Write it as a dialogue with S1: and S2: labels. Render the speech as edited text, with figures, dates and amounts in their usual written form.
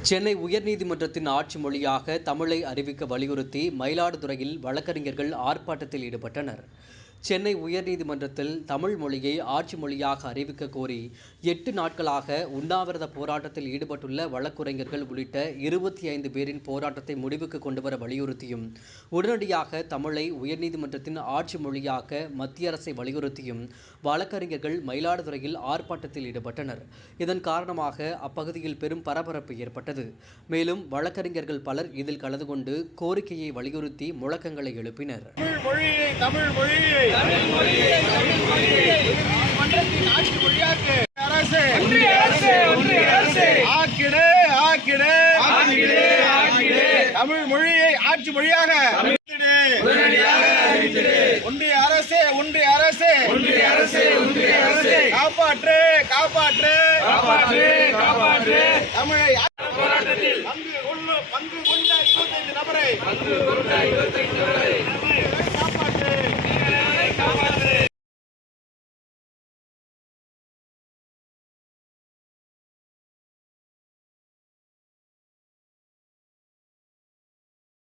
S1: சென்னை உயர்நீதிமன்றத்தின் ஆட்சி மொழியாக தமிழை அறிவிக்க வலியுறுத்தி மயிலாடுதுறையில் வழக்கறிஞர்கள் ஆர்ப்பாட்டத்தில் ஈடுபட்டனர். சென்னை உயர்நீதிமன்றத்தில் தமிழ் மொழியை ஆட்சி மொழியாக அறிவிக்க கோரி 8 நாட்களாக உண்ணாவிரத போராட்டத்தில் ஈடுபட்டுள்ள வழக்குரைஞர்கள் உள்ளிட்ட 25 பேரின் போராட்டத்தை முடிவுக்கு கொண்டுவர வலியுறுத்தியும், உடனடியாக தமிழை உயர்நீதிமன்றத்தின் ஆட்சி மொழியாக்க மத்திய அரசை வலியுறுத்தியும் வழக்கறிஞர்கள் மயிலாடுதுறையில் ஆர்ப்பாட்டத்தில் ஈடுபட்டனர். இதன் காரணமாக அப்பகுதியில் பெரும் பரபரப்பு ஏற்பட்டது. மேலும் வழக்கறிஞர்கள் பலர் இதில் கலந்து கொண்டு கோரிக்கையை வலியுறுத்தி முழக்கங்களை எழுப்பினர்.
S2: தமிழ் மொழியை ஆட்சி மொழியாக ஒன்றிய அரசே காப்பாற்று தமிழை பங்கு கொண்ட 25 நபரை